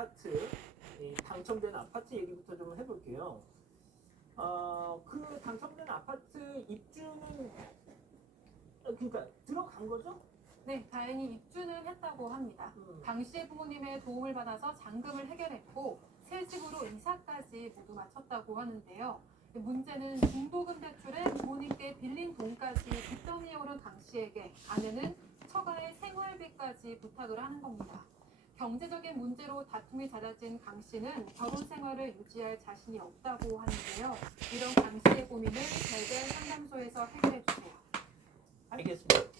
아파트, 당첨된 아파트 얘기부터 좀 해볼게요. 그 당첨된 아파트 입주는 그러니까 들어간 거죠? 네, 다행히 입주는 했다고 합니다. 강 씨의 부모님의 도움을 받아서 잔금을 해결했고 새 집으로 이사까지 모두 마쳤다고 하는데요. 문제는 중도금 대출에 부모님께 빌린 돈까지 빚더미에 오른 강 씨에게 아내는 처가의 생활비까지 부탁을 하는 겁니다. 경제적인 문제로 다툼이 잦아진 강 씨는 결혼 생활을 유지할 자신이 없다고 하는데요. 이런 강 씨의 고민을 별별 상담소에서 해결해 주세요. 알겠습니다.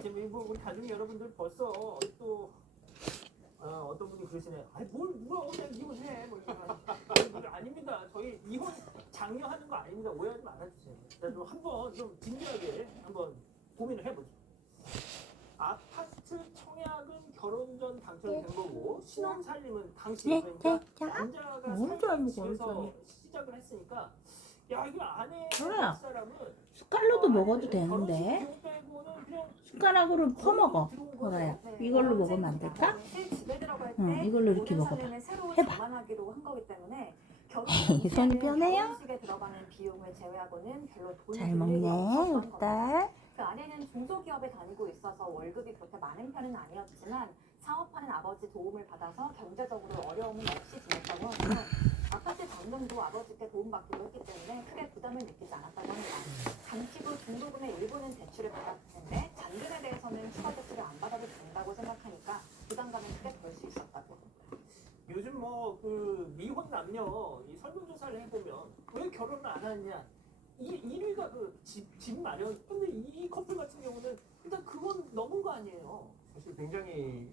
지금 우리 가족 여러분들 벌써 또 어떤 분이 그러시네요. 뭘 물어? 그냥 이혼해. 뭐 이런 아닙니다. 저희 이혼 장려하는 거 아닙니다. 오해하지 말아주세요. 자, 좀 한번 좀 진지하게 한번 고민을 해보죠. 아파트 청약은 결혼 전 당첨이 된 거고 신혼 살림은 당시 그러니까 남자가 살던 집에서 시작을 했으니까 야 이거 안에 사람은 숟갈로도 먹어도 되는데 숟가락으로 퍼먹어. 보라야, 이걸로 먹으면 안 될까? 응, 이걸로 이렇게 먹어봐. 해봐. 에이, 손이 편해요? 잘 먹네, 우리 딸. 그 아내는 중소기업에 다니고 있어서 월급이 그렇게 많은 편은 아니었지만 사업하는 아버지 도움을 받아서 경제적으로 어려움은 없이 지냈다고 하고요. 아파트 잔금도 아버지께 도움받기로 했기 때문에 크게 부담을 느끼지 않았다고 합니다. 당시도 중도금의 일부는 대출을 받았을 텐데 잔금에 대해서는 추가 대출을 안 받아도 된다고 생각하니까 부담감을 크게 덜 수 있었다고. 요즘 그 미혼 남녀 이 설문조사를 해보면 왜 결혼을 안 하느냐 1위가 집 마련. 근데 이 커플 같은 경우는 일단 그건 넘은 거 아니에요. 사실 굉장히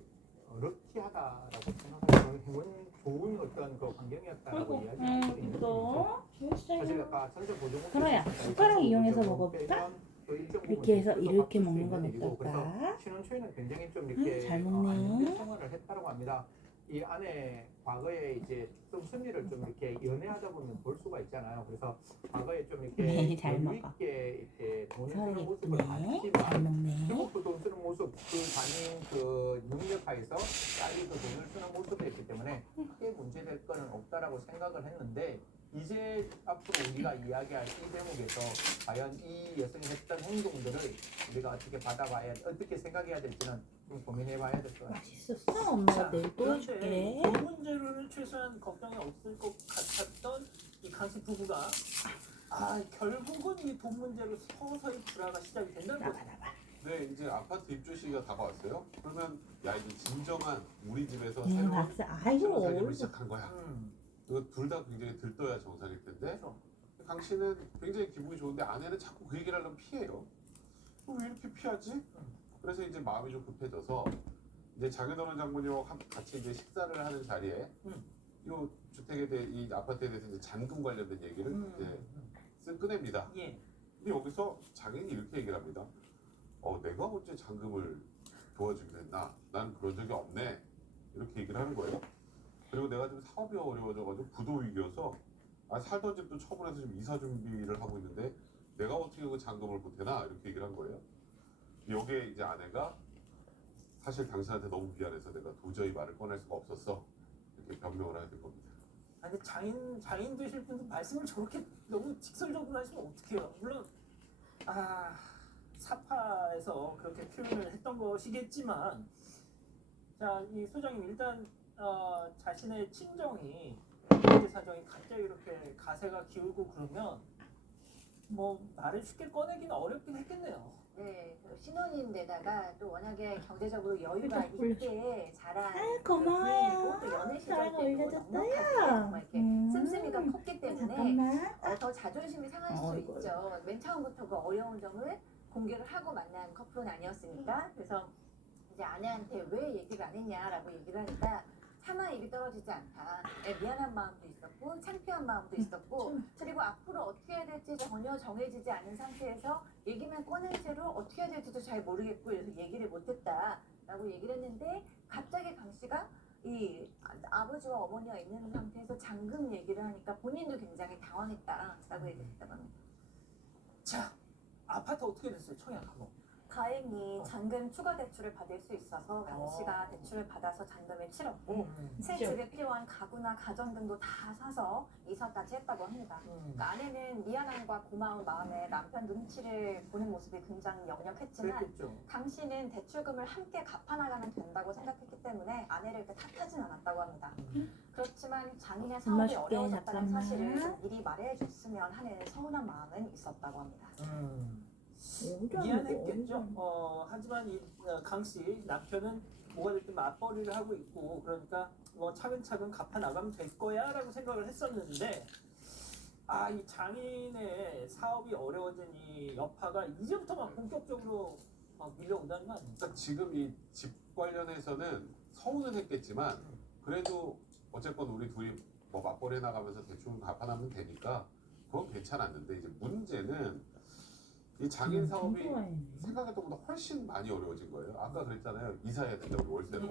럭키하다라고 생각하는 행운 좋은 어떤 그 환경이었다라고 이야기할 수 있는 거죠. 사실 아까 전세 보증금 그래야 숟가락 이용해서 먹어볼까? 이렇게 해서 이렇게 먹는 건 어떨까? 신혼 초에는 굉장히 좀 이렇게 잘 먹네. 안정된 생활을 했다고 합니다. 이 안에 과거에 이제 좀 승리를 좀 이렇게 연애하다 보면 볼 수가 있잖아요. 그래서 과거에 좀 이렇게 네, 잘 여유 먹어. 있게 이렇게 돈을 서로 쓰는 모습을 예쁘네. 잘 봤지만 먹네. 결국 그 돈 쓰는 모습, 그 담임 그 능력하에서 딸이 그 돈을 쓰는 모습이었기 때문에 크게 문제될 거는 없다라고 생각을 했는데 이제 앞으로 우리가 이야기할 이 대목에서 과연 이 여성이 했던 행동들을 우리가 어떻게 받아봐야, 어떻게 생각해야 될지는 좀 고민해봐야 될 것 같아요. 맛있었어? 엄마가 내일 또 그런데 해줄게. 돈 문제로는 최소한 걱정이 없을 것 같았던 이 강씨 부부가 결국은 이 돈 문제로 서서히 불화가 시작이 된다는 거죠. 네, 이제 아파트 입주 시기가 다가왔어요. 그러면 야 이제 진정한 우리 집에서 네, 새로운 박사. 아이고, 신혼살림을 어이구. 시작한 거야. 이거 둘 다 굉장히 들떠야 정상일 텐데 그렇죠. 강 씨는 굉장히 기분이 좋은데 아내는 자꾸 그 얘기를 하려면 피해요. 왜 이렇게 피하지? 그래서 이제 마음이 좀 급해져서 이제 장인어른 장모님하고 같이 이제 식사를 하는 자리에 이 주택에 대해 이 아파트에 대해서 이제 잔금 관련된 얘기를 이제 꺼냅니다. 예. 근데 여기서 장인이 이렇게 얘기를 합니다. 내가 언제 잔금을 도와주기로 했나? 난 그런 적이 없네. 이렇게 얘기를 하는 거예요. 그리고 내가 지금 사업이 어려워져가지고 부도 위기여서 살던 집도 처분해서 지금 이사 준비를 하고 있는데 내가 어떻게 그 잔금을 보태나? 이렇게 얘기를 한 거예요. 여기에 이제 아내가 사실 당신한테 너무 미안해서 내가 도저히 말을 꺼낼 수가 없었어. 이렇게 변명을 하게 된 겁니다. 아니 장인 되실 분도 말씀을 저렇게 너무 직설적으로 하시면 어떡해요. 물론 사파에서 그렇게 표현을 했던 것이겠지만 자, 이 소장님 일단 자신의 친정이 경제 사정이 갑자기 이렇게 가세가 기울고 그러면 뭐 말을 쉽게 꺼내기는 어렵긴 했겠네요. 네, 신혼인데다가 또 워낙에 경제적으로 여유가 있게 자란 고마워요. 또 연애 시절 사랑을 때도 올려줬어요. 정말 이렇게 씀씀이가 컸기 때문에 잠깐만. 더 자존심이 상할 수 어이구. 있죠. 맨 처음부터 그 어려운 점을 공개를 하고 만난 커플은 아니었으니까. 그래서 이제 아내한테 왜 얘기를 안 했냐라고 얘기를 하니까 차마 입이 떨어지지 않다. 미안한 마음도 있었고 창피한 마음도 있었고 그리고 앞으로 어떻게 해야 될지 전혀 정해지지 않은 상태에서 얘기만 꺼낸 채로 어떻게 해야 될지도 잘 모르겠고 그래서 얘기를 못했다라고 얘기를 했는데 갑자기 강 씨가 이 아버지와 어머니가 있는 상태에서 잔금 얘기를 하니까 본인도 굉장히 당황했다라고 얘기했다고 합니다. 자, 아파트 어떻게 됐어요? 청약하고. 다행히 잔금 추가 대출을 받을 수 있어서 강 씨가 대출을 받아서 잔금을 치렀고 새 그렇죠. 집에 필요한 가구나 가전 등도 다 사서 이사까지 했다고 합니다. 그러니까 아내는 미안함과 고마운 마음에 남편 눈치를 보는 모습이 굉장히 역력했지만 그랬겠죠. 강 씨는 대출금을 함께 갚아나가면 된다고 생각했기 때문에 아내를 이렇게 탓하진 않았다고 합니다. 그렇지만 장인의 엄마 사업이 줄게, 어려워졌다는 잠깐만. 사실을 좀 미리 말해줬으면 하는 서운한 마음은 있었다고 합니다. 미안했겠죠. 하지만 이 강 씨 남편은 뭐가 됐든 맞벌이를 하고 있고 그러니까 뭐 차근차근 갚아 나가면 될 거야라고 생각을 했었는데 이 장인의 사업이 어려워진 이 여파가 이제부터 막 본격적으로 밀려온다는 거 아닙니까? 그러니까 지금 이 집 관련해서는 서운은 했겠지만 그래도 어쨌건 우리 둘이 뭐 맞벌이 나가면서 대충 갚아나면 되니까 그건 괜찮았는데 이제 문제는 이 장인 사업이 좋아해. 생각했던 것보다 훨씬 많이 어려워진 거예요. 아까 그랬잖아요. 이사해야 된다고 월세로.